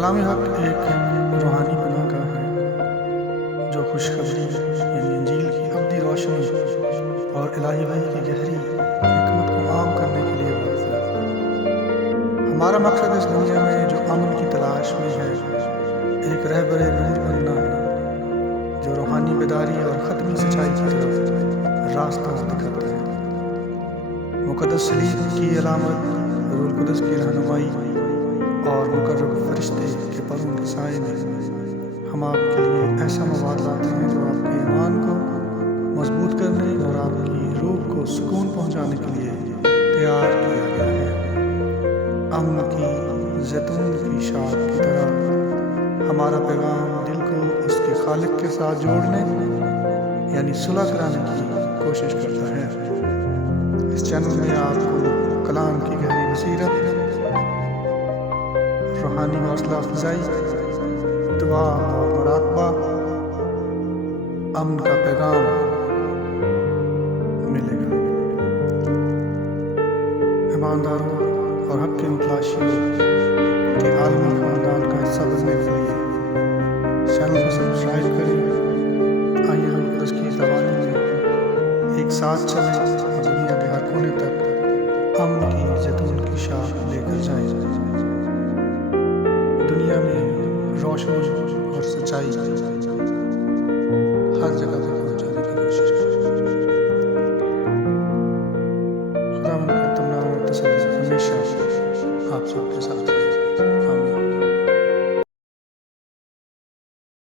کلام حق ایک روحانی بنا کا ہے جو خوشخبری یعنی انجیل کی ابدی روشنی اور الہی وحی کی گہری حکمت کو عام کرنے کے لیے بات ہے۔ ہمارا مقصد اس دنیا میں جو امن کی تلاش میں ہے ایک رہبر نور بننا ہے جو روحانی بیداری اور ختمی سچائی کی طرف راستہ دکھاتا ہے۔ مقدس صلیب کی علامت، روح القدس کی رہنمائی اور مقرب فرشتے کے پروں کے سائے میں ہم آپ کے لیے ایسا مواد لاتے ہیں جو آپ کے ایمان کو مضبوط کرنے اور آپ کی روح کو سکون پہنچانے کے لیے تیار کیا گیا ہے۔ امن کی زیتون کی شاخ کی طرح ہمارا پیغام دل کو اس کے خالق کے ساتھ جوڑنے یعنی صلح کرانے کی کوشش کرتا ہے۔ اس چینل میں آپ کو کلام کی گہری بصیرت، روحانی حوصلہ افزائی، دعا اور مراقبہ، امن کا پیغام ملے گا۔ ایمانداروں اور حق کے متلاشیوں کے عالمی خاندان کا حصہ بننے کے لیے چینل کو سبسکرائب کریں۔ آئیے ہم مقدس کی زبانوں میں ایک ساتھ چلیں اور دنیا کے ہر کونے تک امن کی زیتون کی شاخ لے کر جائیں۔ دنیا میں روشنی اور سچائی ہر جگہ